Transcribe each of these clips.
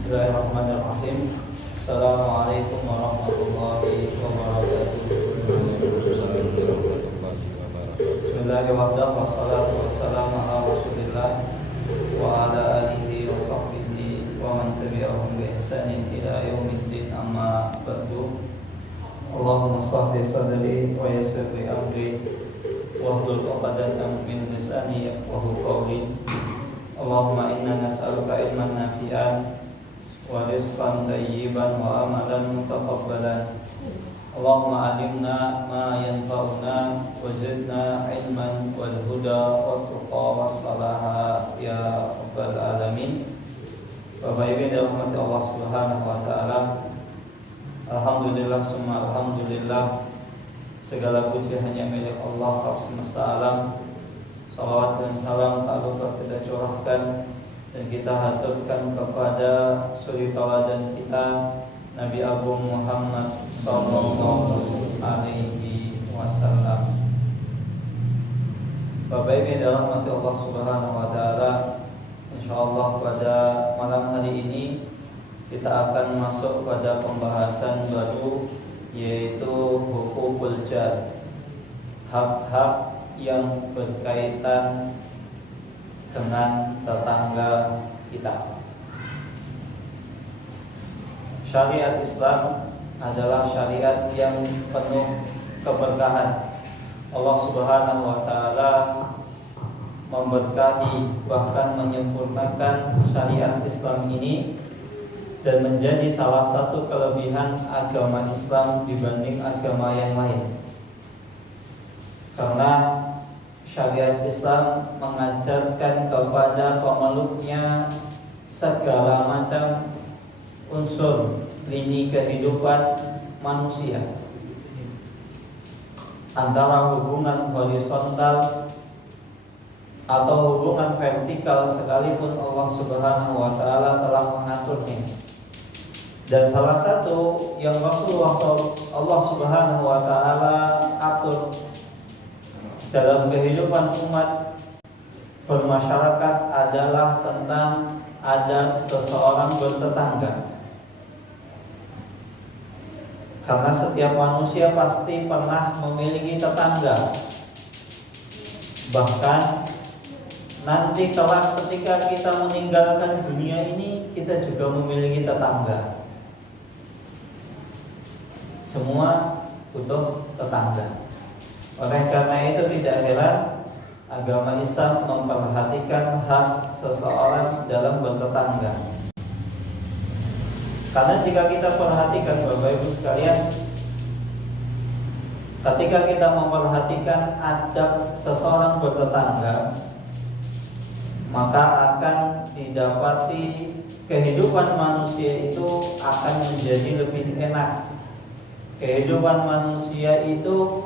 Bismillahirrahmanirrahim. Assalamualaikum warahmatullahi wabarakatuh. Bismillahirrahmanirrahim. Wassalatu wassalamu ala Rasulillah wa ala alihi wa sahbihi wa man tabi'ahum bi ihsanin ila yaumiddin, amma ba'du. Allahumma sahli sadri wa yassir li amri wahlul 'uqdatam min lisani yafqahu qawli. Allahumma inna nas'aluka ilman nafi'an wa rizqan thayyiban wa amalan mutaqabbalan. Allahumma alimna ma yanfa'una wa zidna ilman wal huda wa tuqa was salaha ya rabbal alamin. Bapak Ibu yang dirahmati Allah Subhanahu wa taala, alhamdulillah summa alhamdulillah, segala puji hanya milik Allah Rabb semesta alam. Salawat dan salam tak lupa kita curahkan dan kita haturkan kepada suri tauladan kita, Nabi Agung Muhammad sallallahu alaihi wasallam. Bapak Ibu yang dirahmati Allah Subhanahu wa taala, insyaallah pada malam hari ini kita akan masuk pada pembahasan baru, yaitu hukukul jar, hak-hak yang berkaitan dengan tetangga kita. Syariat Islam adalah syariat yang penuh keberkahan. Allah Subhanahu wa taala memberkahi, bahkan menyempurnakan syariat Islam ini, dan menjadi salah satu kelebihan agama Islam dibanding agama yang lain. Karena syariat Islam mengajarkan kepada pemeluknya segala macam unsur lini kehidupan manusia, antara hubungan horizontal atau hubungan vertikal sekalipun Allah Subhanahu wa taala telah mengaturnya. Dan salah satu yang Rasulullah Allah Subhanahu wa taala atur dalam kehidupan umat bermasyarakat adalah tentang adab seseorang bertetangga. Karena setiap manusia pasti pernah memiliki tetangga. Bahkan nanti kelak ketika kita meninggalkan dunia ini, kita juga memiliki tetangga. Semua butuh tetangga. Oleh karena itu tidak heran agama Islam memperhatikan hak seseorang dalam bertetangga. Karena jika kita perhatikan Bapak Ibu sekalian, ketika kita memperhatikan adab seseorang bertetangga, maka akan didapati kehidupan manusia itu akan menjadi lebih enak. Kehidupan manusia itu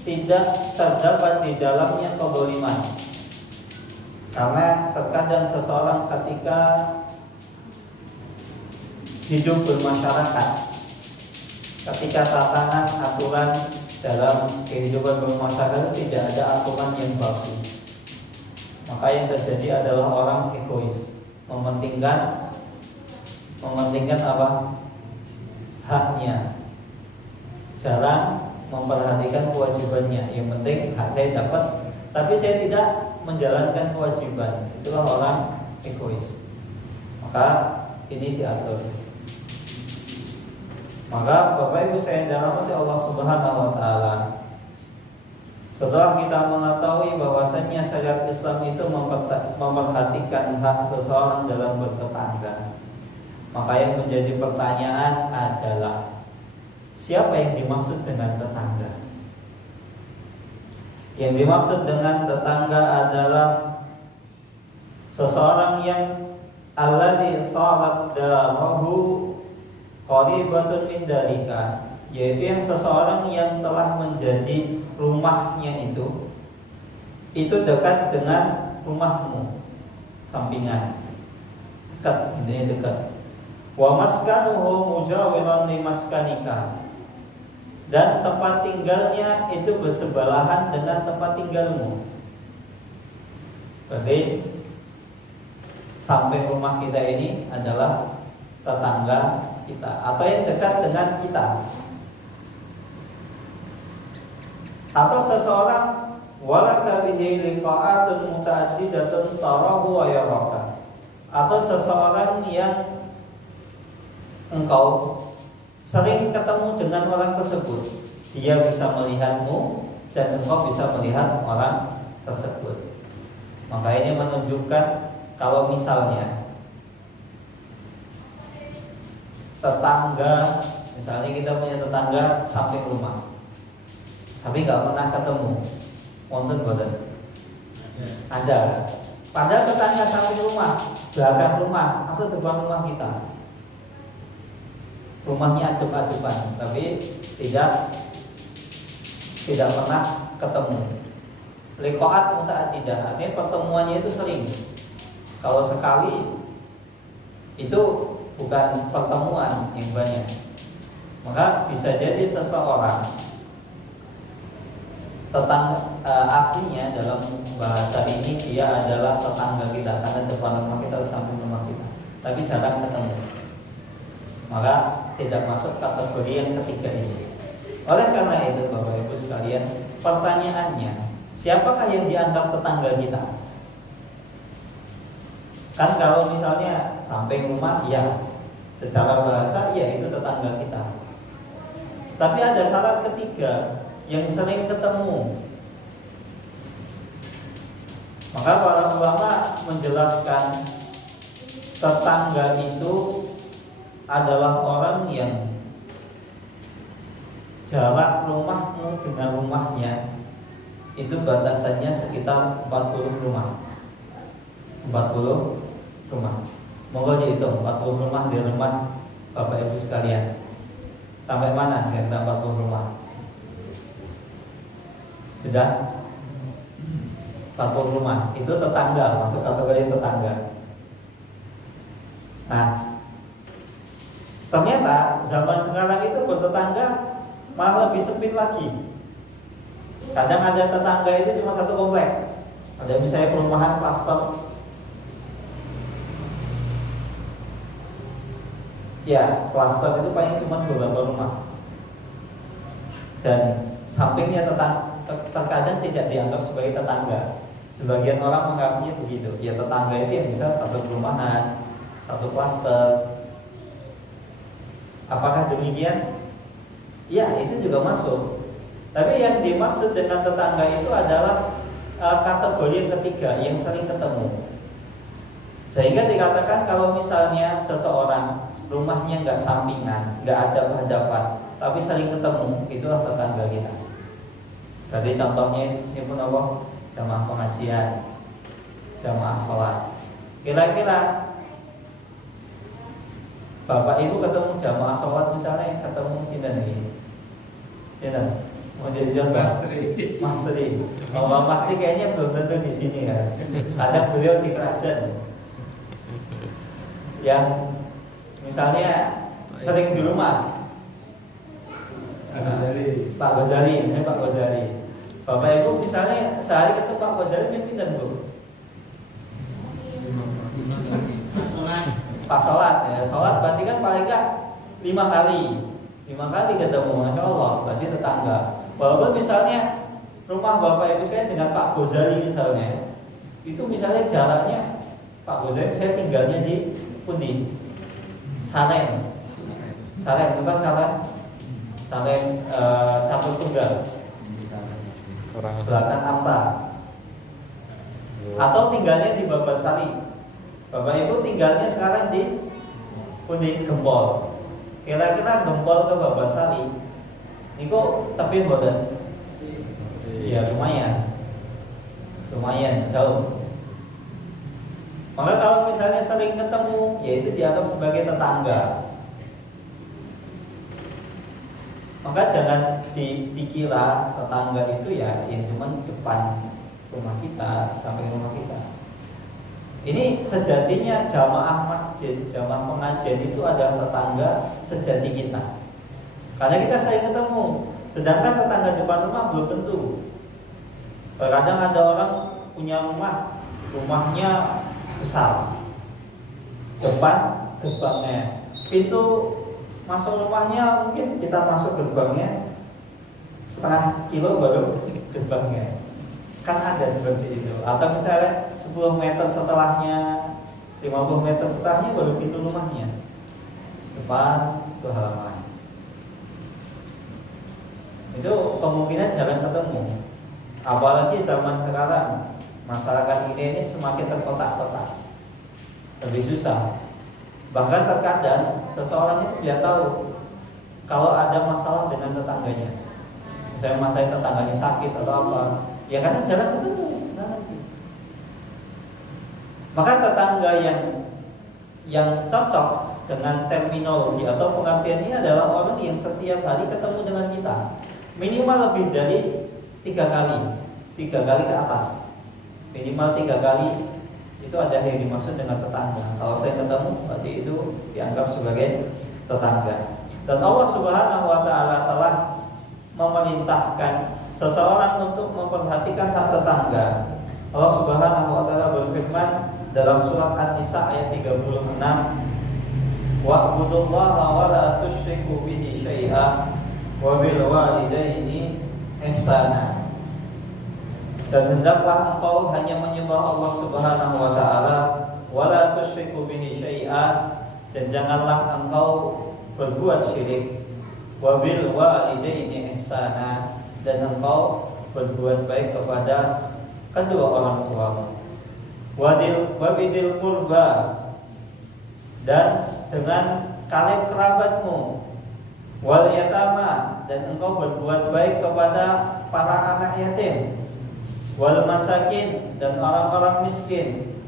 tidak terdapat di dalamnya kezaliman. Karena terkadang seseorang ketika hidup bermasyarakat, ketika tatanan aturan dalam kehidupan bermasyarakat tidak ada aturan yang baku, maka yang terjadi adalah orang egois, mementingkan apa? Haknya, jarang memperhatikan kewajibannya. Yang penting hak saya dapat, tapi saya tidak menjalankan kewajiban. Itulah orang egois. Maka ini diatur. Maka Bapak Ibu saya dirahmati Allah Subhanahu wa taala, setelah kita mengetahui bahwasannya syariat Islam itu memperhatikan hak seseorang dalam bertetangga, maka yang menjadi pertanyaan adalah, siapa yang dimaksud dengan tetangga? Yang dimaksud dengan tetangga adalah seseorang yang alladzi sarat darahu qaribatun min darika, yaitu yang seseorang yang telah menjadi rumahnya itu dekat dengan rumahmu, sampingan, dekat, intinya dekat. Wa maskanuhu mujawiran li maskanika, dan tempat tinggalnya itu bersebelahan dengan tempat tinggalmu. Berarti sampai rumah kita ini adalah tetangga kita atau yang dekat dengan kita. Atau seseorang walaka bihi liqa'atun muta'addidatun tarahu wa yaraka. Atau seseorang yang engkau sering ketemu dengan orang tersebut, dia bisa melihatmu dan engkau bisa melihat orang tersebut. Maka ini menunjukkan kalau misalnya tetangga, misalnya kita punya tetangga samping rumah, tapi nggak pernah ketemu, wonten boten? Ada. Padahal tetangga samping rumah, belakang rumah atau depan rumah kita, rumahnya adep-adepan, tapi tidak pernah ketemu. Liqa'at muta'addidah, artinya pertemuannya itu sering. Kalau sekali itu bukan pertemuan yang banyak. Maka bisa jadi seseorang artinya dalam bahasa ini dia adalah tetangga kita karena depan rumah kita atau samping rumah kita, tapi jarang ketemu. Maka tidak masuk kategori yang ketiga ini. Oleh karena itu Bapak Ibu sekalian, pertanyaannya, siapakah yang dianggap tetangga kita? Kan kalau misalnya samping rumah, ya secara bahasa ya itu tetangga kita. Tapi ada syarat ketiga, yang sering ketemu. Maka para ulama menjelaskan tetangga itu adalah orang yang jarak rumahmu dengan rumahnya itu batasannya sekitar 40 rumah. 40 rumah. Monggo dihitung 40 rumah di rumah Bapak Ibu sekalian. Sampai mana kira-kira 40 rumah? Sudah 40 rumah. Itu tetangga, masuk kategori tetangga. Nah, ternyata zaman sekarang itu bertetangga malah lebih sempit lagi. Kadang ada tetangga itu cuma satu komplek. Ada misalnya perumahan klaster, ya klaster itu paling cuma beberapa rumah. Dan sampingnya terkadang tidak dianggap sebagai tetangga. Sebagian orang menganggapnya begitu. Ya tetangga itu yang bisa satu perumahan, satu klaster. Apakah demikian? Ya, itu juga masuk. Tapi yang dimaksud dengan tetangga itu adalah kategori yang ketiga, yang sering ketemu. Sehingga dikatakan kalau misalnya seseorang rumahnya nggak sampingan, nggak ada hadapan, tapi sering ketemu, itulah tetangga kita. Jadi contohnya ini pun apa? Jamaah pengajian, jamaah sholat. Kira-kira Bapak Ibu ketemu jamaah sholat misalnya, ketemu sini nih, ya, mau jadi contoh Mas Tri. Kalau Mas Tri kayaknya belum tentu di sini ya. Ada beliau di kerajaan, yang misalnya sering di rumah. Pak Ghazali, ini Pak Ghazali. Bapak Ibu misalnya sehari ketemu Pak Ghazali yang pindah Bu? Pak sholat ya, sholat berarti kan paling nggak 5 kali ketemu, Masya Allah, berarti tetangga. Walaupun misalnya rumah Bapak Ibu saya dengan Pak Ghazali misalnya, itu misalnya jaraknya Pak Ghazali saya tinggalnya di Pundi, Saren, bukan Saren Catur Tunggal, Selatan Amta, atau tinggalnya di Babasari. Bapak Ibu tinggalnya sekarang di Pundi, Gempol. Kira-kira Gempol ke Babasari niku tapi boten. Ya lumayan jauh. Maka kalau misalnya sering ketemu, ya itu dianggap sebagai tetangga. Maka jangan dikira tetangga itu ya cuma depan rumah kita, samping rumah kita. Ini sejatinya jamaah masjid, jamaah pengajian itu adalah tetangga sejati kita. Karena kita sering ketemu. Sedangkan tetangga depan rumah belum tentu. Kadang ada orang punya rumahnya besar, gerbangnya pintu masuk rumahnya mungkin kita masuk gerbangnya setengah kilo baru gerbangnya, kan ada seperti itu. Atau misalnya 10 meter setelahnya, 50 meter setelahnya baru pintu rumahnya, depan ke halaman. Itu kemungkinan jarang ketemu. Apalagi zaman sekarang masyarakat ini semakin terkotak-kotak, lebih susah. Bahkan terkadang seseorang itu dia tahu kalau ada masalah dengan tetangganya. Misalnya masalah tetangganya sakit atau apa, ya karena jarang ketemu. Maka tetangga yang cocok dengan terminologi atau pengertian ini adalah orang yang setiap hari ketemu dengan kita, minimal lebih dari 3 kali ke atas. Minimal 3 kali itu ada yang dimaksud dengan tetangga. Kalau saya ketemu, berarti itu dianggap sebagai tetangga. Dan Allah Subhanahu wa Ta'ala telah memerintahkan seseorang untuk memperhatikan hak tetangga. Allah Subhanahu wa Ta'ala berfirman dalam surat An-Nisa ayat 36, wa'budullaha wa la tusyriku bihi syai'a wa bil walidaini ihsana. Dan hendaklah engkau hanya menyembah Allah Subhanahu wa Ta'ala, wa la tusyriku bihi syai'a, dan janganlah engkau berbuat syirik, wa bil walidaini ihsana, dan engkau berbuat baik kepada kedua orang tuamu, wa bidil qurba, dan dengan karib kerabatmu, wal yatama, dan engkau berbuat baik kepada para anak yatim, wal masakin, dan orang-orang miskin,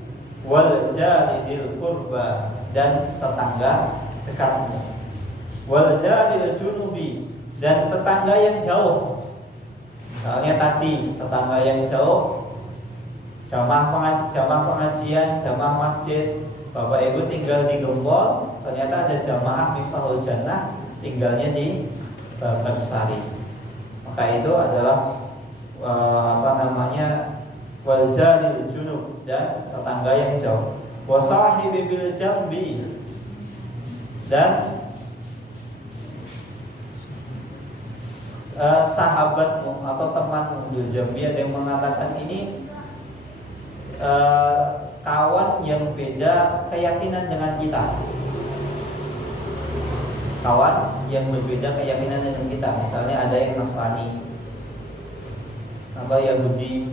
wal jaridil qurba, dan tetangga dekatmu, wal jaridil junubi, dan tetangga yang jauh. Misalnya tadi tetangga yang jauh, jamaah pengajian, jamaah masjid, Bapak Ibu tinggal di Gembol, ternyata ada jamaah Miftahul Jannah tinggalnya di Babarsari. Maka itu adalah wal jaril junub, dan tetangga yang jauh, wa sahibi bil jambi, dan sahabatmu atau temanmu bil jambi. Ada yang mengatakan ini kawan yang beda keyakinan dengan kita, kawan yang berbeda keyakinan dengan kita. Misalnya ada yang Nasrani atau Yahudi,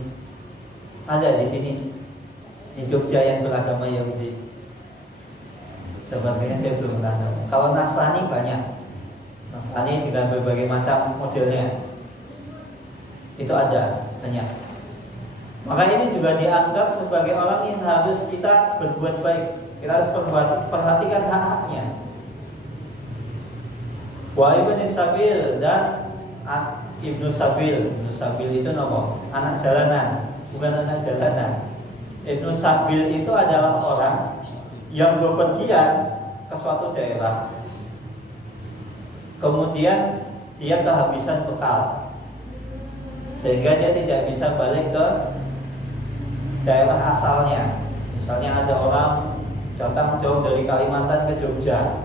ada di sini di Jogja yang beragama Yahudi. Sebenarnya saya belum pernah. Kalau Nasrani banyak, Nasrani dengan berbagai macam modelnya, itu ada banyak. Maka ini juga dianggap sebagai orang yang harus kita berbuat baik. Kita harus perhatikan hak-haknya. Wa ibnu sabil, dan ibnu sabil. Ibnu sabil itu nama anak jalanan, bukan anak jalanan. Ibnu sabil itu adalah orang yang bepergian ke suatu daerah, kemudian dia kehabisan bekal, sehingga dia tidak bisa balik ke daerah asalnya. Misalnya ada orang datang jauh dari Kalimantan ke Jogja.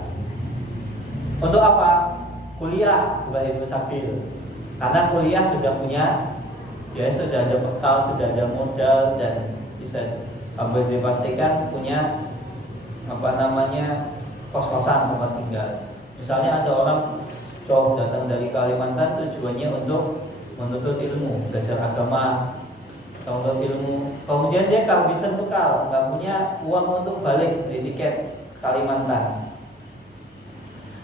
Untuk apa? Kuliah, bukan ibnu sabil. Karena kuliah sudah punya, ya sudah ada bekal, sudah ada modal, dan bisa hampir dipastikan punya kos-kosan tempat tinggal. Misalnya ada orang jauh datang dari Kalimantan tujuannya untuk menuntut ilmu, belajar agama, untuk ilmu. Kemudian dia kehabisan bekal, nggak punya uang untuk balik di tiket Kalimantan.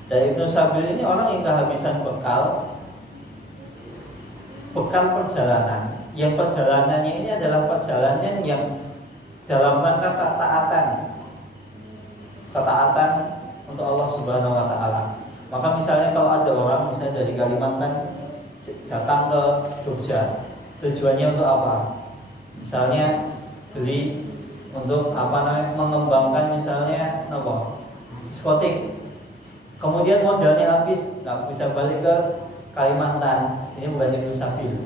Dan Ibnu Sabil ini orang yang kehabisan bekal perjalanan. Yang perjalanannya ini adalah perjalanan yang dalam rangka ketaatan untuk Allah Subhanahu wa Ta'ala. Maka misalnya kalau ada orang misalnya dari Kalimantan datang ke Jogja, tujuannya untuk apa? Misalnya beli untuk mengembangkan misalnya diskotik. Kemudian modalnya habis, nggak bisa balik ke Kalimantan. Ini bukan ibnu sabil,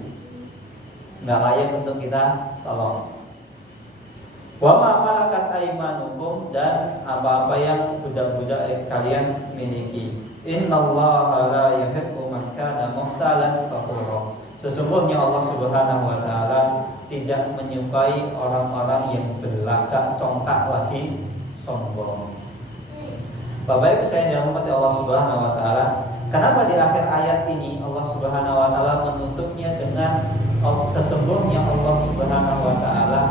nggak layak untuk kita tolong. Wa ma malakat aymanukum, dan apa-apa yang budak-budak kalian miliki. Innallaha la yuhibbu man kana mukhtalan fakhura. Sesungguhnya Allah Subhanahu wa taala tidak menyukai orang-orang yang belaka congkak lagi sombong. Bapak Ibu saya dirahmati Allah Subhanahu wa taala, kenapa di akhir ayat ini Allah Subhanahu wa taala menutupnya dengan sesungguhnya Allah Subhanahu wa taala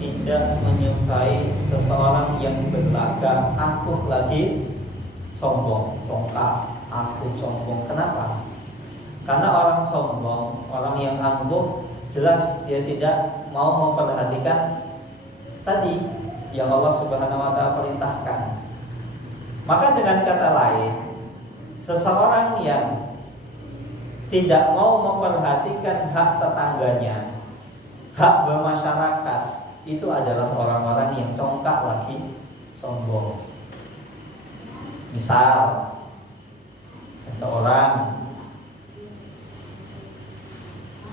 tidak menyukai seseorang yang belaka, angkuh lagi sombong, congkak, angkuh sombong. Kenapa? Karena orang sombong, orang yang angkuh, jelas dia tidak mau memperhatikan tadi yang Allah Subhanahu wa taala perintahkan. Maka dengan kata lain, seseorang yang tidak mau memperhatikan hak tetangganya, hak bermasyarakat, itu adalah orang-orang yang congkak lagi sombong. Misal ada orang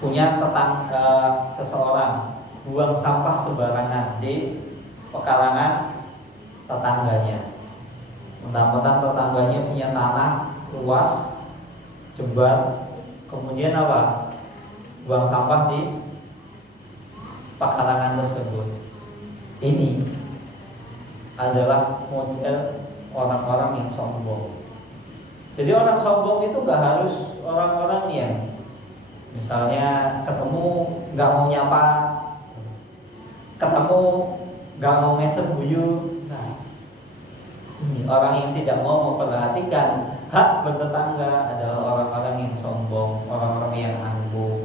punya tetangga, seseorang buang sampah sembarangan di pekarangan tetangganya. Mentang-mentang tetangganya punya tanah luas, jembar, kemudian apa? Buang sampah di pekarangan tersebut. Ini adalah model orang-orang yang sombong. Jadi orang sombong itu gak harus orang-orang yang misalnya ketemu gak mau nyapa, ketemu gak mau mesem guyu. Nah, ini orang yang tidak mau memperhatikan hak bertetangga adalah orang-orang yang sombong, orang-orang yang angkuh,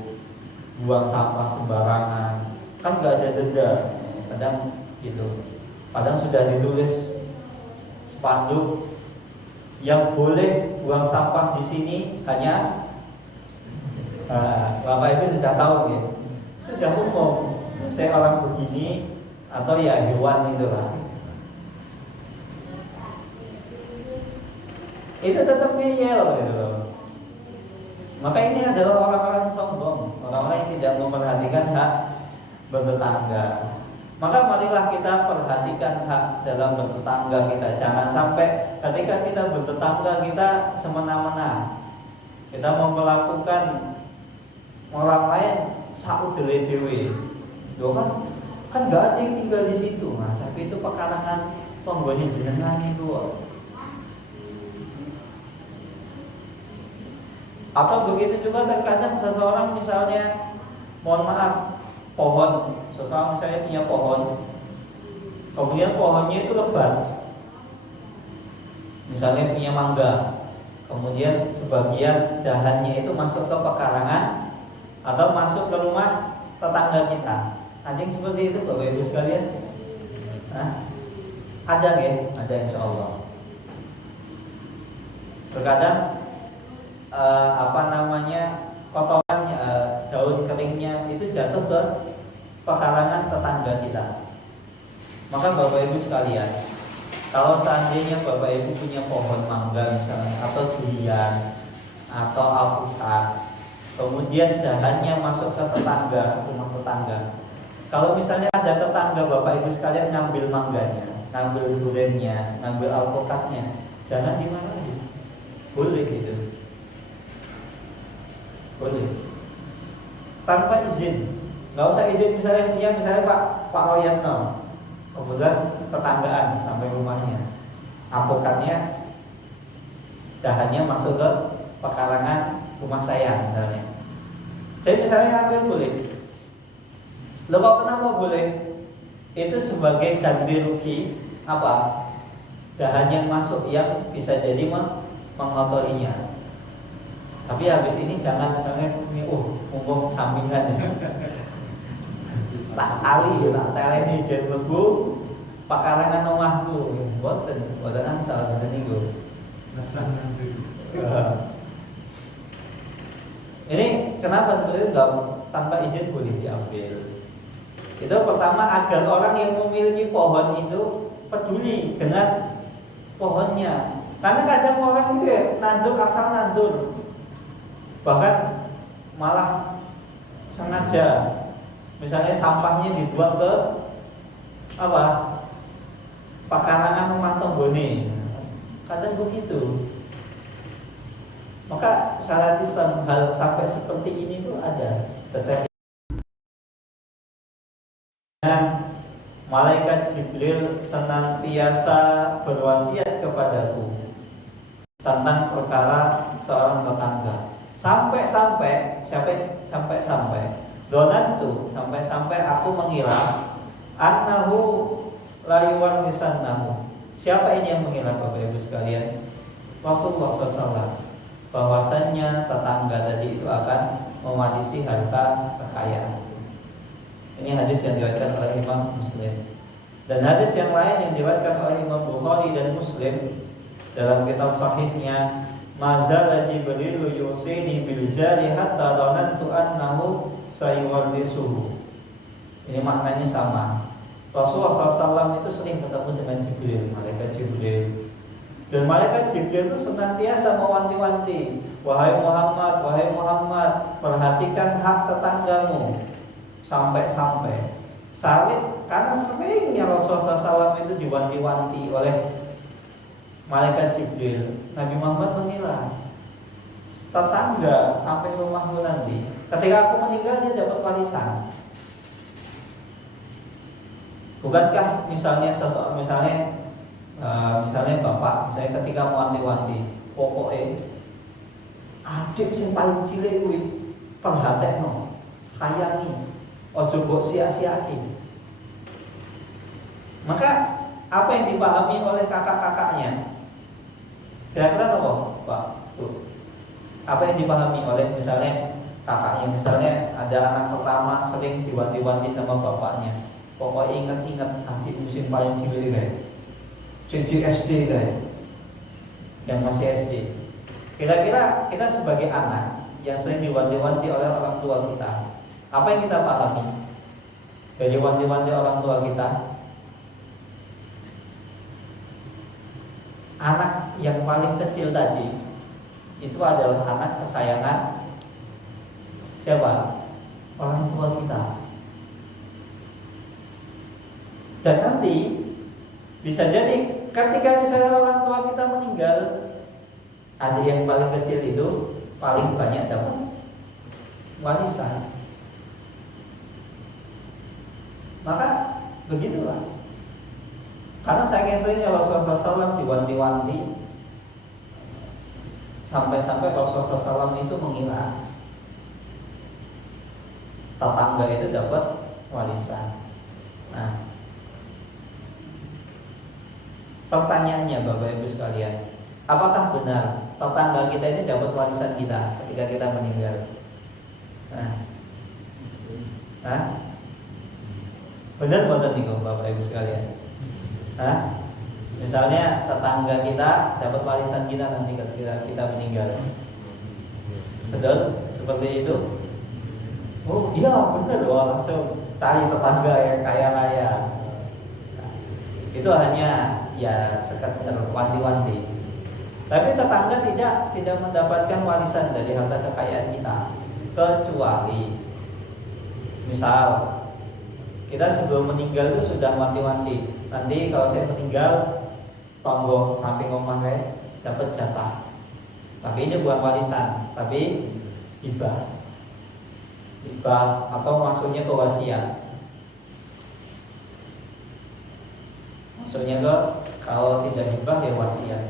buang sampah sembarangan. Kan gak ada denda, kadang gitu. Kadang sudah ditulis spanduk yang boleh buang sampah di sini hanya Bapak Ibu sudah tahu ya, sudah umum. Saya orang begini atau ya hewan itu lah. Itu tetap ngeyel gitu loh. Maka ini adalah orang-orang sombong, orang-orang yang tidak memperhatikan hak bertetangga. Maka marilah kita perhatikan hak dalam bertetangga kita. Jangan sampai ketika kita bertetangga kita semena-mena, kita memperlakukan orang lain saudele dewe. Loh kan gak ada yang tinggal di situ. Nah, tapi itu pekarangan tonggone jenengan itu. Atau begitu juga terkadang seseorang misalnya, mohon maaf, pohon, seseorang misalnya punya pohon, kemudian pohonnya itu lebat, misalnya punya mangga, kemudian sebagian dahannya itu masuk ke pekarangan atau masuk ke rumah tetangga kita. Ada yang seperti itu Bapak Ibu sekalian? Ada ya? Ada, insya Allah. Terkadang kotorannya, daun keringnya itu jatuh ke pekarangan tetangga kita. Maka Bapak Ibu sekalian, kalau seandainya Bapak Ibu punya pohon mangga misalnya, atau durian, atau alpukat, kemudian dahannya masuk ke tetangga, rumah tetangga. Kalau misalnya ada tetangga Bapak Ibu sekalian ngambil mangganya, ngambil duriannya, ngambil alpukatnya, jangan dimarahi. Boleh gitu. Boleh. Tanpa izin. Nggak usah izin, misalnya Pak Royatno, kemudian tetanggaan sampai rumahnya, alpukatnya, dahannya masuk ke pekarangan rumah saya misalnya. Saya misalnya ngambil boleh. Loh kok kenapa boleh? Itu sebagai ganti rugi apa? Dahan yang masuk yang bisa jadi mengotorinya. Tapi habis ini jangan misalnya mumpung sampingan ya. Tak kali tak teleni den mlebu pekarangan omahku. Boten angsal ngoten niku. Ini kenapa sebenarnya enggak tanpa izin boleh diambil? Itu pertama agar orang yang memiliki pohon itu peduli dengan pohonnya. Karena kadang orang itu ya nandur asal nandur, bahkan malah sengaja misalnya sampahnya dibuang ke apa pakarangan rumah tonggone, kadang begitu. Maka syarat Islam hal sampai seperti ini tuh ada. Tetapi malaikat Jibril senantiasa berwasiat kepadaku tentang perkara seorang tetangga. Sampai donantu, sampai aku mengira annahu la yuwarrisannahu. Siapa ini yang mengira, Bapak Ibu sekalian? Rasulullah SAW. Bahwasannya tetangga tadi itu akan mewarisi harta kekayaan. Ini hadis yang diriwayatkan oleh Imam Muslim. Dan hadis yang lain yang diriwayatkan oleh Imam Bukhari dan Muslim dalam kitab sahihnya, mazala Jibril yusini bil jari hatta dhanantu annahu sayuwarrisuhu. Ini maknanya sama. Rasulullah SAW itu sering ketemu dengan Jibril, malaikat Jibril. Dan malaikat Jibril itu senantiasa mewanti-wanti, wahai Muhammad, perhatikan hak tetanggamu. Sampai karena seringnya Rasulullah SAW itu diwanti-wanti oleh malaikat Jibril. Nabi Muhammad mengira tetangga sampai rumahmu nanti, ketika aku meninggal dia dapat warisan. Bukankah misalnya seseorang, misalnya bapak, misalnya ketika mewanti-wanti, pokoknya adik yang paling cilik kuwi perhatekno, sayangi, ojo mbok sia-siaki. Maka apa yang dipahami oleh kakak-kakaknya? Kira-kira apa, Pak? Tuh. Apa yang dipahami oleh misalnya kakaknya, misalnya ada anak pertama sering diwanti-wanti sama bapaknya. Pokoknya ingat adik musim paling cilik guys. Cici SD guys. Yang masih SD. Kira-kira kita sebagai anak yang sering diwanti-wanti oleh orang tua kita, apa yang kita pahami dari wanti-wanti orang tua kita? Anak yang paling kecil tadi itu adalah anak kesayangan siapa? Orang tua kita. Dan nanti bisa jadi ketika misalnya orang tua kita meninggal, adik yang paling kecil itu paling banyak dapat warisan. Maka begitulah. Karena saya seringnya Rasulullah SAW diwanti-wanti, sampai Rasulullah SAW itu mengira tetangga itu dapat warisan. Nah, pertanyaannya Bapak Ibu sekalian, apakah benar tetangga kita ini dapat warisan kita ketika kita meninggal? Benar nih Bapak Ibu sekalian? Misalnya tetangga kita dapat warisan kita nanti ketika kita meninggal. Betul? Seperti itu? Oh iya benar loh, langsung cari tetangga yang kaya-kaya. Itu hanya ya sekedar wanti-wanti. Tapi tetangga tidak mendapatkan warisan dari harta kekayaan kita, kecuali misal kita sebelum meninggal itu sudah wanti-wanti. Nanti kalau saya meninggal, tonggo samping rumah saya dapat jatah. Tapi ini bukan warisan, tapi hibah atau masuknya ke wasiat. Maksudnya kalau tidak hibah ya wasiat.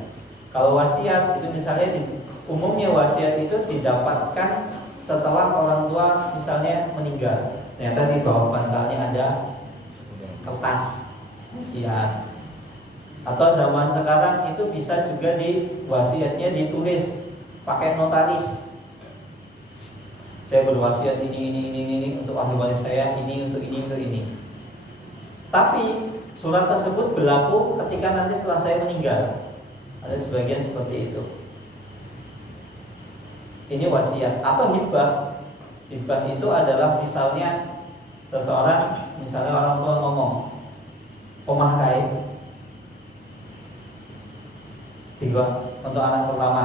Kalau wasiat itu misalnya umumnya wasiat itu didapatkan setelah orang tua misalnya meninggal. Ternyata di bawah bantalnya ada kertas wasiat. Atau zaman sekarang itu bisa juga di wasiatnya ditulis pakai notaris. Saya berwasiat ini untuk ahli waris saya, ini untuk ini. Tapi surat tersebut berlaku ketika nanti setelah saya meninggal. Ada sebagian seperti itu. Ini wasiat atau hibah. Hibah itu adalah misalnya seseorang, misalnya orang tua ngomong, omah kae tiga untuk anak pertama,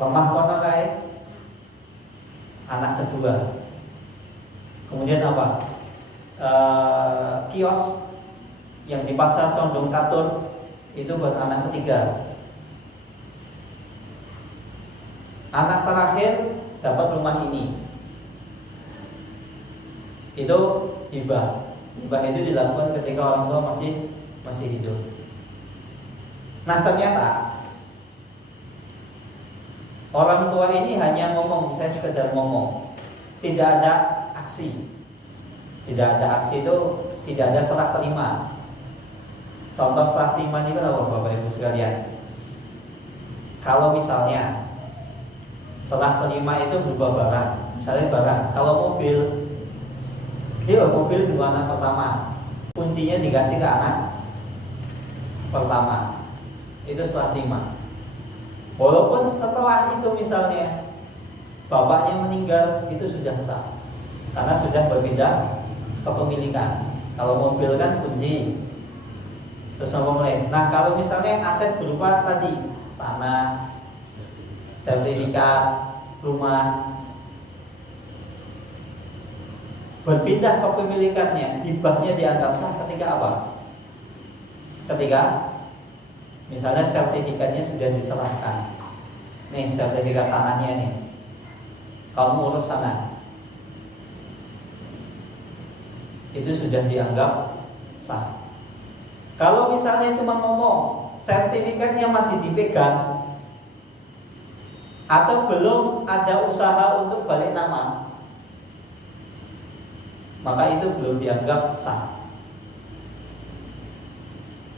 lemah kono kae anak kedua. Kemudian apa? Kios yang dipaksa condong catur itu beranak ketiga. Anak terakhir dapat rumah ini. Itu hibah. Hibah itu dilakukan ketika orang tua masih hidup. Nah, ternyata orang tua ini hanya ngomong, misalnya sekedar ngomong, tidak ada aksi. Tidak ada aksi itu tidak ada serah terima. Contoh serah terima ini apa Bapak Ibu sekalian? Kalau misalnya serah terima itu berupa barang, misalnya barang. Kalau mobil, dia mobil dua anak pertama, kuncinya dikasih ke anak pertama, itu serah terima. Walaupun setelah itu misalnya bapaknya meninggal, itu sudah sah, karena sudah berpindah kepemilikan. Kalau mobil kan kunci, terus ngomong lain. Nah, kalau misalnya aset berupa tadi tanah, sertifikat, rumah, berpindah kepemilikannya, hibahnya dianggap sah ketika apa? Ketika misalnya sertifikatnya sudah diserahkan. Nih sertifikat tanahnya nih, kamu urus sana. Itu sudah dianggap sah. Kalau misalnya cuma ngomong, sertifikatnya masih dipegang, atau belum ada usaha untuk balik nama, maka itu belum dianggap sah.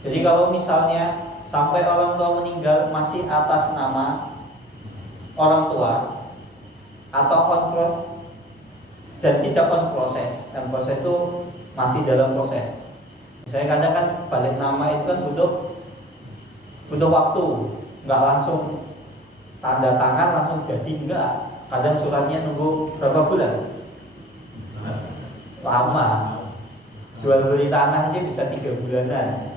Jadi kalau misalnya sampai orang tua meninggal masih atas nama orang tua atau on dan tidak on proses, dan proses itu masih dalam proses. Misalnya kadang kan balik nama itu kan butuh waktu, nggak langsung tanda tangan langsung jadi, enggak. Kadang suratnya nunggu berapa bulan? Lama. Jual beli tanah aja bisa 3 bulanan.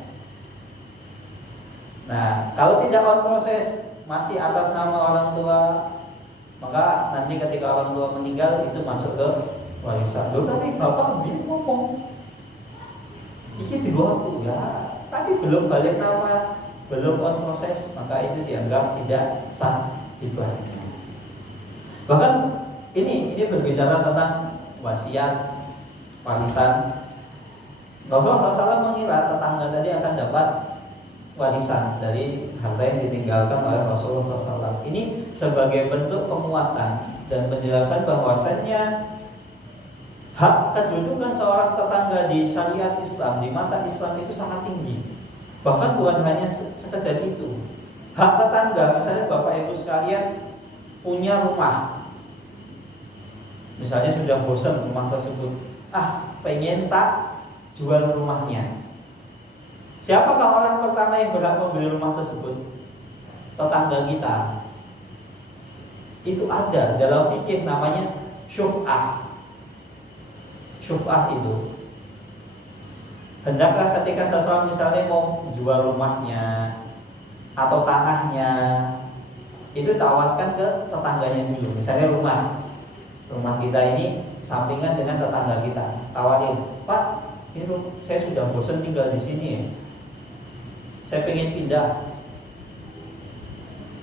Nah, kalau tidak on proses, masih atas nama orang tua, maka nanti ketika orang tua meninggal itu masuk ke warisan. Loh, tapi bapak dia ngomong iki di luar ya, tapi belum balik nama, belum on proses, maka itu dianggap tidak sah hibah. Bahkan ini berbicara tentang wasiat, warisan. Rasulullah SAW mengira tetangga tadi akan dapat warisan dari harta yang ditinggalkan oleh Rasulullah SAW. Ini sebagai bentuk penguatan dan penjelasan bahwasannya hak kedudukan seorang tetangga di syariat Islam, di mata Islam itu sangat tinggi. Bahkan bukan hanya sekedar itu. Hak tetangga, misalnya Bapak Ibu sekalian punya rumah, misalnya sudah bosan rumah tersebut, pengen tak jual rumahnya. Siapakah orang pertama yang berhak membeli rumah tersebut? Tetangga kita. Itu ada dalam fikih namanya syuf'ah. Syuf'ah itu hendaklah ketika seseorang misalnya mau jual rumahnya atau tanahnya, itu tawarkan ke tetangganya dulu. Misalnya rumah kita ini sampingan dengan tetangga kita, tawarin, Pak, ini saya sudah bosan tinggal di sini ya, saya pengen pindah.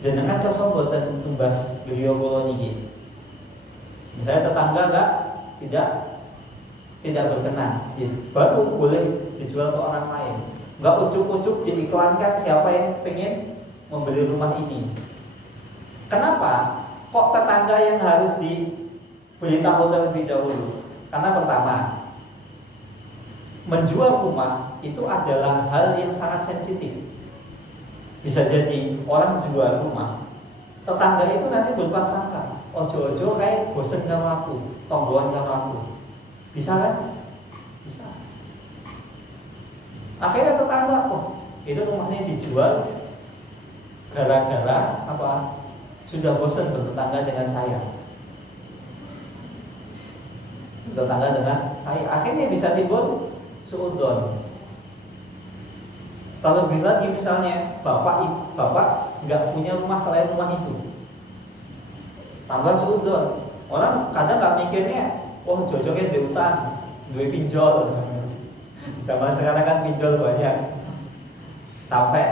Jenengan kosong boten tumbas beliau kula niki. Misalnya tetangga tidak berkenan, baru boleh dijual ke orang lain. Enggak ujuk-ujuk diiklankan siapa yang pengen membeli rumah ini. Kenapa? Kok tetangga yang harus diberitahu terlebih dahulu? Karena pertama, menjual rumah itu adalah hal yang sangat sensitif. Bisa jadi orang jual rumah, tetangga itu nanti berprasangka, ojo-ojo kayak bosen karo aku, tonggoan karo aku. Bisa kan? Bisa. Akhirnya tetangga, itu rumahnya dijual gara-gara apa? Sudah bosan bertetangga dengan saya. Bertetangga dengan saya. Akhirnya bisa timbul suudon. Terlebih lagi misalnya bapak nggak punya rumah selain rumah itu, tambah suudon. Orang kadang nggak mikirnya, jojoknya di utang, duit pinjol. Zaman sekarang kan pinjol banyak. Sampai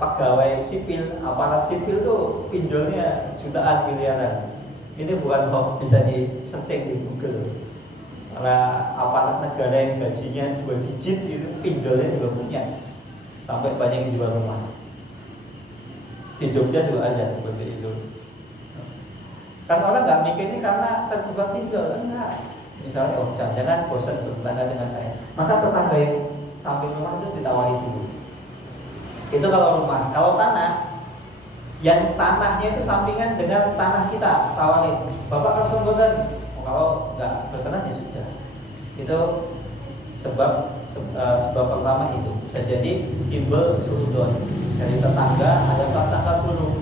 pegawai sipil, aparat sipil tuh pinjolnya jutaan miliaran. Ini bukan hoax, bisa di searching di Google. Karena aparat negara yang gajinya 2 digit itu pinjolnya juga punya. Sampai banyak yang jual rumah. Di Jogja juga ada seperti itu. Kan orang nggak mikir ini karena terjebak pinjol, enggak. Misalnya, jangan bosan bertetangga dengan saya, maka tetangga yang samping rumah itu ditawari dulu. Itu kalau rumah. Kalau tanah, yang tanahnya itu sampingan dengan tanah kita, tawarin. Bapak langsung berkenan. Kalau nggak berkenan ya sudah. Itu sebab pertama itu. Bisa jadi timbul suudon dari tetangga, ada prasangka buruk.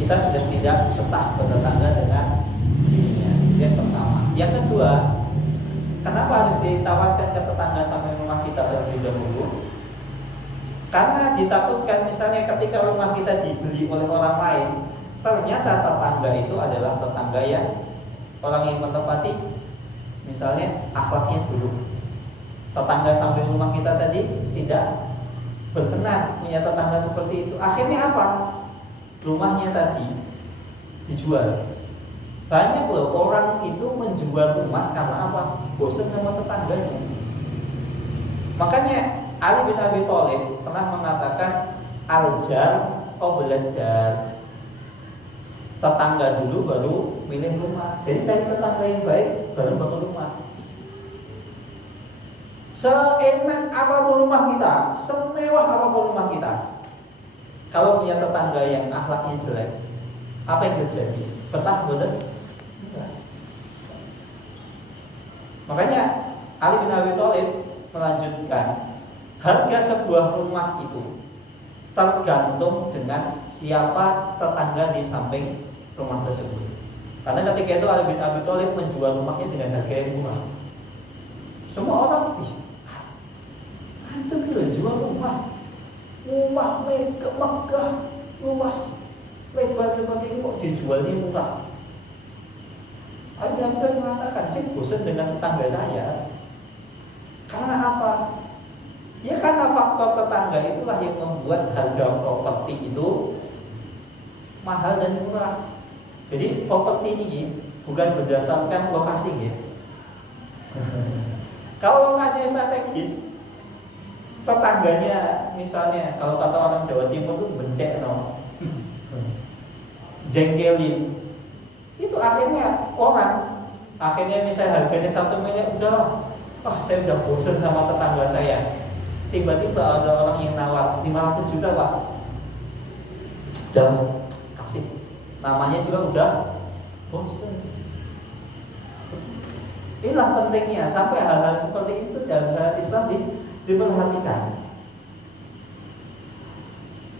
Kita sudah tidak betah bertetangga dengan dirinya. Itu yang pertama. Yang kedua, kenapa harus ditawarkan ke tetangga sampai rumah kita terlebih dahulu? Karena ditakutkan misalnya ketika rumah kita dibeli oleh orang lain, ternyata tetangga itu adalah tetangga yang orang yang menempati misalnya akhlaknya buruk. Tetangga samping rumah kita tadi tidak berkenan punya tetangga seperti itu. Akhirnya apa? Rumahnya tadi dijual. Banyak loh orang itu menjual rumah karena apa? Bosan sama tetangganya. Makanya Ali bin Abi Thalib pernah mengatakan al-jar qabla dar. Tetangga dulu baru milih rumah. Jadi cari tetangga yang baik baru bangun rumah. Seenak apapun rumah kita, semewah apapun rumah kita, kalau punya tetangga yang akhlaknya jelek, apa yang terjadi? Betah betul? Makanya Ali bin Abi Thalib melanjutkan, harga sebuah rumah itu tergantung dengan siapa tetangga di samping rumah tersebut. Karena ketika itu Ali bin Abi Thalib menjual rumahnya dengan harga yang murah. Semua orang antum kira jual rumah megah, luas, lebar seperti ini kok dijualnya murah. Ali bin Abi Thalib mengatakan, saya bosan dengan tetangga saya. Karena apa? Ya karena faktor tetangga itulah yang membuat harga properti itu mahal dan murah. Jadi properti ini bukan berdasarkan lokasi ya. Kalau lokasinya strategis, tetangganya misalnya kalau kata orang Jawa Timur itu bencek jengkelin, itu akhirnya misalnya harganya 1 miliar, udah, saya udah bosan sama tetangga saya. Tiba-tiba ada orang yang nawar 500 juta Pak, udah kasih, namanya juga udah bosan. Inilah pentingnya sampai hal-hal seperti itu dalam syariat Islam diperhatikan.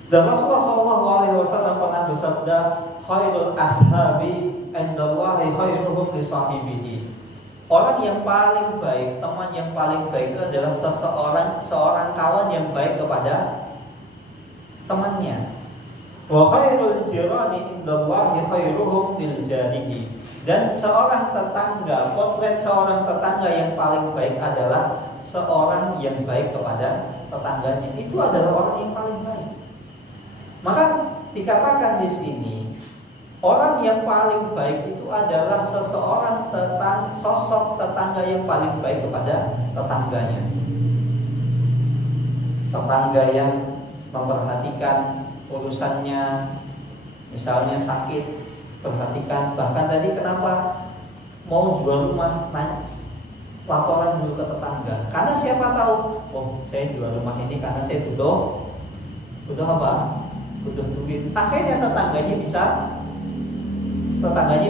Dan Rasulullah SAW pernah bersabda, khairul ashabi indallahi khairuhum li sahibihi. Orang yang paling baik, teman yang paling baik itu adalah seorang kawan yang baik kepada temannya. Wa khairul jirani indallahi khairuhum lil jarihi. Dan seorang tetangga, potret seorang tetangga yang paling baik adalah seorang yang baik kepada tetangganya. Itu adalah orang yang paling baik. Maka dikatakan di sini, orang yang paling baik itu adalah seseorang sosok tetangga yang paling baik kepada tetangganya. Tetangga yang memperhatikan urusannya, misalnya sakit, perhatikan. Bahkan tadi kenapa mau jual rumah, laporan dulu ke tetangga. Karena siapa tahu, saya jual rumah ini karena saya butuh apa? Butuh duit. Akhirnya tetangganya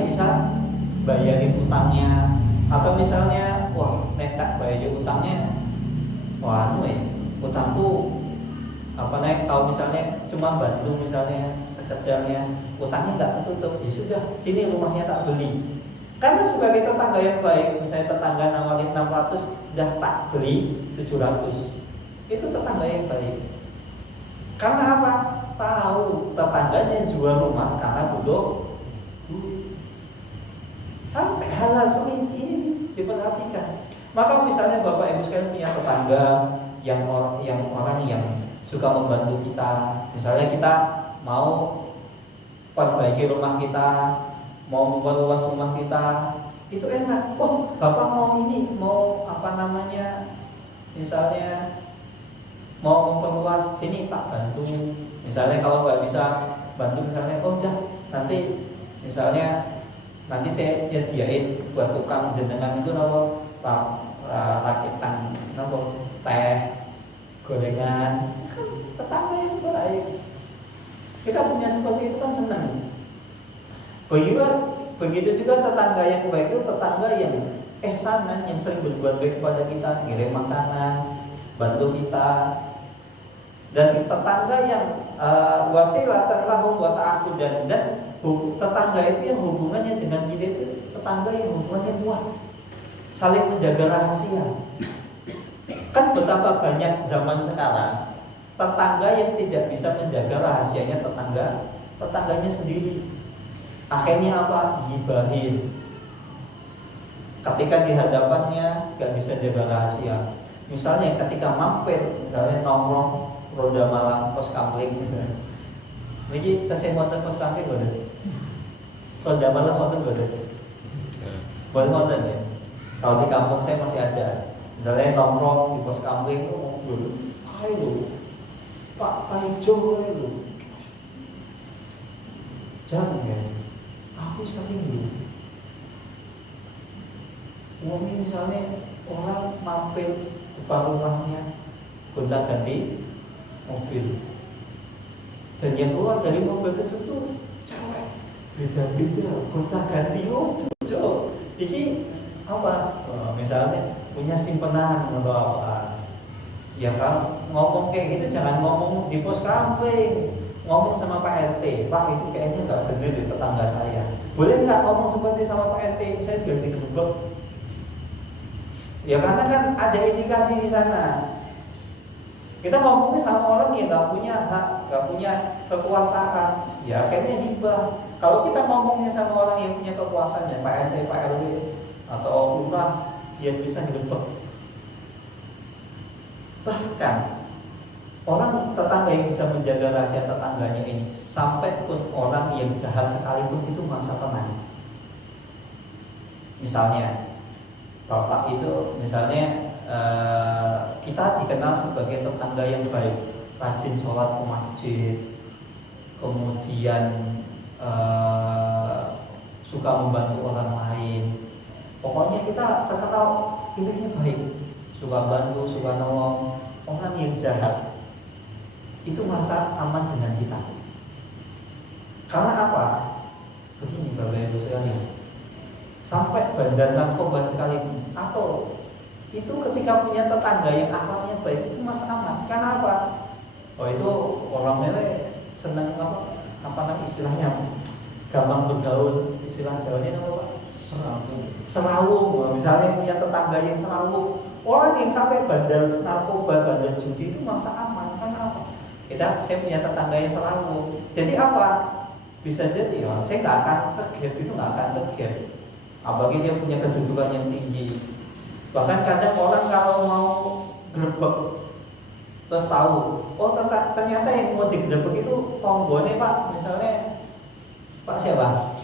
bisa bayarin utangnya, atau misalnya nekat bayarin utangnya, utangku kalau misalnya cuma bantu, misalnya sekedarnya utangnya nggak ketutup, ya sudah, sini rumahnya tak beli. Karena sebagai tetangga yang baik, misalnya tetangga nawarin 600, udah tak beli 700, itu tetangga yang baik. Karena apa? Tahu tetangganya jual rumah karena butuh duit. Sampai hal-hal selinci ini diperhatikan. Maka misalnya Bapak Ibu sekalian punya tetangga yang orang yang suka membantu kita. Misalnya kita mau perbaiki rumah kita, mau memperluas rumah kita, itu enak. Oh, Bapak mau misalnya mau memperluas sini tak bantu. Misalnya kalau nggak bisa bantu, misalnya oh udah nanti saya nyediain buat tukang jenengan itu rakitan teh gorengan, kan tetangga yang baik. Kita punya seperti itu kan senang. Begitu juga tetangga yang baik itu tetangga yang ihsanan, yang sering berbuat baik kepada kita, ngirim makanan, bantu kita. Dan tetangga yang wasilatan lahum wa ta'aqudan, dan tetangga itu yang hubungannya dengan kita itu tetangga yang hubungannya kuat, saling menjaga rahasia. Kan betapa banyak zaman sekarang tetangga yang tidak bisa menjaga rahasianya tetangganya sendiri. Akhirnya apa? Gibahin. Ketika di hadapannya gak bisa jaga rahasia. Misalnya ketika mampir, misalnya nongkrong Roda Malang pos kamling misalnya. Niki tasih wonten pos kamling boten? Roda Malang wonten boten? Boten wonten ya. Kalau di kampung saya masih ada. Misalnya nongkrong di pos kamling ngobrol. Ayo Pak Paijo itu. Jangan ya. Aku sering dulu. Mungkin misalnya orang mampir depan rumahnya gonta-ganti mobil, dan yang keluar dari mobil tersebut cewek beda-beda gonta-ganti. Oh cocok. Ini apa? Misalnya punya simpenan atau apa? Ya kan ngomong kayak gitu jangan ngomong di pos kamling. Ngomong sama Pak RT, Pak itu kayaknya nggak benar di tetangga saya. Boleh nggak ngomong seperti sama Pak RT? Saya biar digebek. Ya karena kan ada indikasi di sana. Kita ngomongnya sama orang yang nggak punya hak, nggak punya kekuasaan. Ya akhirnya hibah. Kalau kita ngomongnya sama orang yang punya kekuasaan, ya Pak RT, Pak RW, atau lurah, dia bisa digebek. Bahkan orang tetangga yang bisa menjaga rahasia tetangganya ini, sampai pun orang yang jahat sekalipun itu merasa tenang. Misalnya Bapak itu misalnya kita dikenal sebagai tetangga yang baik, rajin sholat ke masjid, kemudian suka membantu orang lain. Pokoknya kita terkenal intinya baik, suka bantu, suka nolong. Orang yang jahat itu merasa aman dengan kita. Karena apa? Begini Bapak Ibu sekalian, sampai bandar narkoba sekalipun, atau itu ketika punya tetangga yang akhlaknya baik itu merasa aman. Karena apa? Oh itu orang melek senang apa istilahnya, gampang bergaul, istilah Jawanya apa Pak? Serawung. Misalnya punya tetangga yang serawung, orang yang sampai bandar narkoba, bandar judi itu merasa aman. Karena apa? Saya punya tetangga yang serawung. Jadi apa? Bisa jadi saya nggak akan tergap, itu nggak akan tergap. Apalagi dia punya kedudukan yang tinggi. Bahkan kadang orang kalau mau gerbek terus tahu, oh ternyata yang mau digerebek itu tombone Pak, misalnya Pak siapa?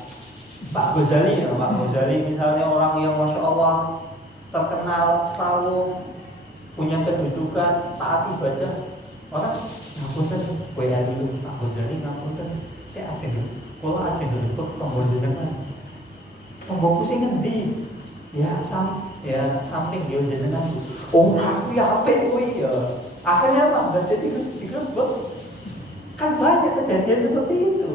Pak Ghazali ya, Pak Ghazali misalnya, orang yang Masya Allah terkenal selalu punya kedudukan, taat ibadah. Orang ngapunten, WA dulu Pak Ghazali ngapunten, saya aja kalau aja gerebek tombol jenengan. Tombol sing ngendi? Ya samping dia jenengan. Oh aku ya apik kuwi ya. Akhirnya apa? Enggak jadi digerebek. Kan banyak kejadian seperti itu.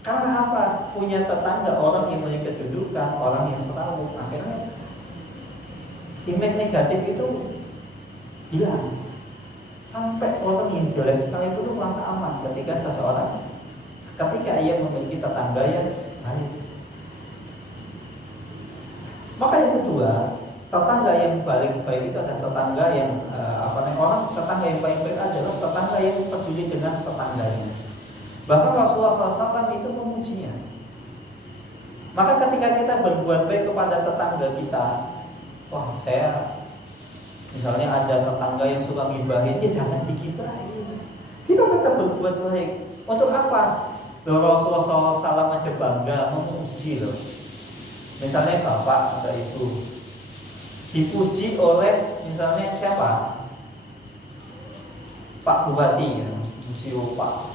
Karena apa? Punya tetangga orang yang punya kedudukan, orang yang selalu, akhirnya image negatif itu hilang. Sampai orang yang jelek sekalipun itu merasa aman ketika ia memiliki tetangga yang baik. Maka yang kedua, tetangga yang paling baik itu adalah tetangga yang tetangga yang paling baik adalah tetangga yang peduli dengan tetangganya. Bahkan Rasulullah SAW itu memujinya. Maka ketika kita berbuat baik kepada tetangga kita, Wah, saya misalnya ada tetangga yang suka gibahin, ya jangan digibahin. Kita tetap berbuat baik. Untuk apa? Rasulullah SAW aja bangga memuji loh. Misalnya bapak atau ibu dipuji oleh misalnya siapa? Pak Bupati ya, Musio Pak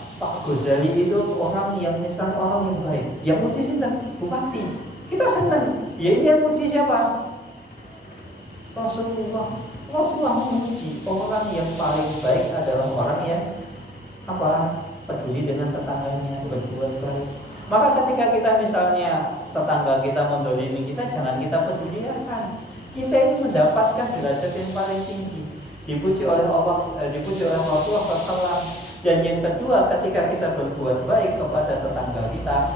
Ghazali itu orang yang misalnya orang yang baik. Yang puji sinten? Bupati. Kita senang. Ya ini yang puji siapa? Rasulullah. Rasulullah memuji orang yang paling baik adalah orang yang apa? Peduli dengan tetangganya, berbuat baik. Maka ketika kita misalnya tetangga kita mendolimi kita, jangan kita pedulikan. Kita ini mendapatkan derajat yang paling tinggi, dipuji oleh Allah, dipuji oleh Rasulullah SAW. Dan yang kedua, ketika kita berbuat baik kepada tetangga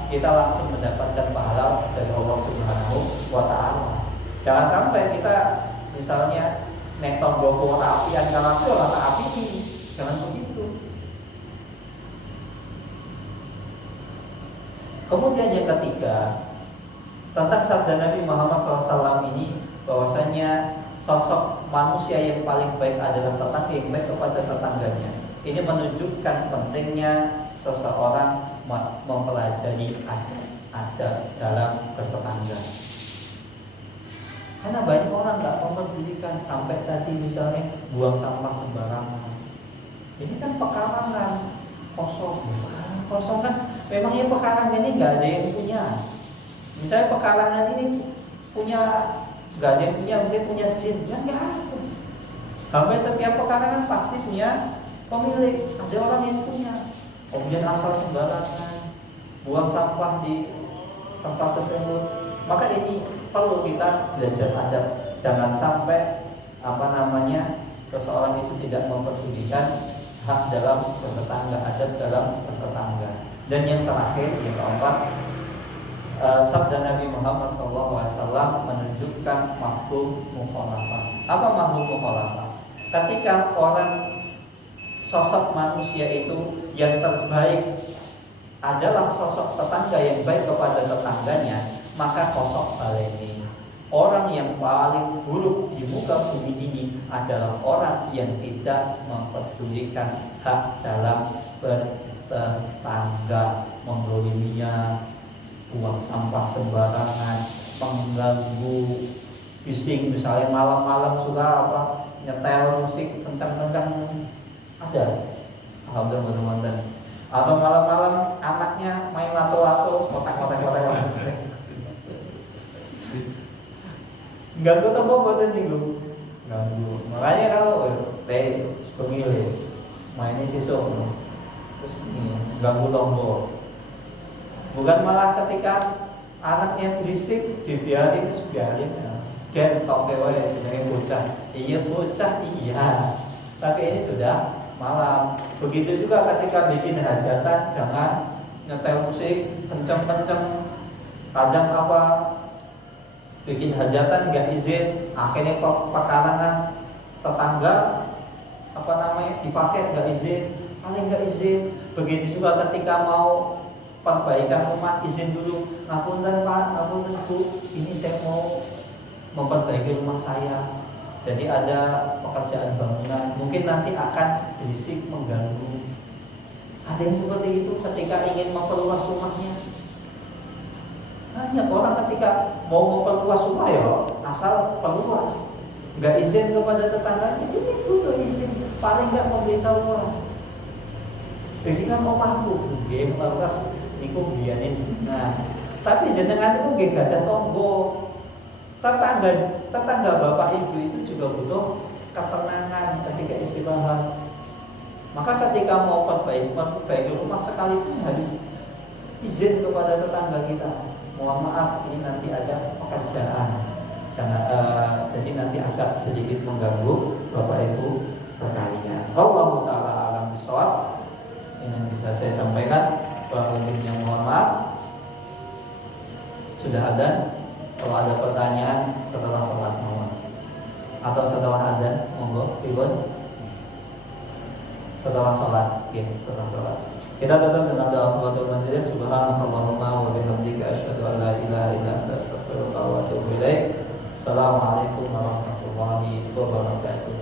kita langsung mendapatkan pahala dari Allah Subhanahu wa Ta'ala. Jangan sampai kita misalnya neton bawa api antara api orang api ini, jangan begitu. Kemudian yang ketiga, tentang sabda Nabi Muhammad SAW ini, bahwasanya sosok manusia yang paling baik adalah tetangga yang baik kepada tetangganya. Ini menunjukkan pentingnya seseorang mempelajari adab dalam bertetangga. Karena banyak orang nggak mempedulikan, sampai tadi misalnya buang sampah sembarangan. Ini kan pekarangan kosong, kosong kan. Memangnya pekarangan ini nggak ada yang punya. Misalnya pekarangan ini punya, nggak ada yang punya, misalnya punya jin, ya nggak ada. Hampir setiap pekarangan pasti punya pemilik, ada orang yang punya. Kemudian asal sembarangan, buang sampah di tempat tersebut. Maka ini perlu kita belajar adab. Jangan sampai seseorang itu tidak memperdulikan hak dalam bertetangga, adab dalam bertetangga. Dan yang terakhir, yang keempat, sabda Nabi Muhammad SAW menunjukkan mafhum mukhalafah. Apa mafhum mukhalafah? Ketika orang sosok manusia itu yang terbaik adalah sosok tetangga yang baik kepada tetangganya, maka sosok baleni, orang yang paling buruk di muka bumi ini adalah orang yang tidak mempedulikan hak dalam bertetangga, menggoliminya, buang sampah sembarangan, mengganggu, bising, misalnya malam-malam suka nyetel musik kencang-kencang, ada, alhamdulillah teman-teman. Atau malam-malam anaknya main lato-lato, kotak-kotak. Ganggu tembok buatan minggu, ganggu. Makanya kalau pemilih mainnya sisuk, terus ini ganggu tombol. Bukan malah ketika anaknya berisik dibiarin, Gen kau kewae jenenge bocah. Iya bocah iya. Tapi ini sudah malam. Begitu juga ketika bikin hajatan, jangan nyetel musik kenceng-kenceng. Kadang bikin hajatan nggak izin, akhirnya pekarangan tetangga dipakai nggak izin, paling nggak izin. Begitu juga ketika mau perbaikan rumah, izin dulu. Ngapunten Pak, ngapunten Bu, ini saya mau memperbaiki rumah saya. Jadi ada pekerjaan bangunan, mungkin nanti akan berisik mengganggu. Ada yang seperti itu ketika ingin memperluas rumahnya. Banyak orang ketika mau memperluas rumah ya asal perluas, nggak izin kepada tetangganya. Ini butuh izin, paling nggak memberitahu orang. Jadi kan mau mampu, game perluas, niku biarin. Nah, tapi jenengan itu nggak ada tonggo. Tetangga bapak ibu itu juga butuh ketenangan ketika istirahat. Maka ketika mau perbaiki rumah sekalipun harus izin kepada tetangga kita. Mohon maaf, ini nanti ada pekerjaan. Jadi nanti agak sedikit mengganggu bapak ibu sekalian. Allahu ta'ala alam bisawab. Ini yang bisa saya sampaikan. Kurang lebihnya mohon maaf. Sudah ada. Kalau ada pertanyaan setelah sholat mohon, atau setelah adzan monggo, ibun. Setelah sholat, ya, setelah sholat. Kita tutup dengan doa Fathul Majlis. Subhanakallahumma wa bihamdika asyhadu an la ilaha illa anta astaghfiruka wa atubu ilaik. Assalamualaikum warahmatullahi wabarakatuh.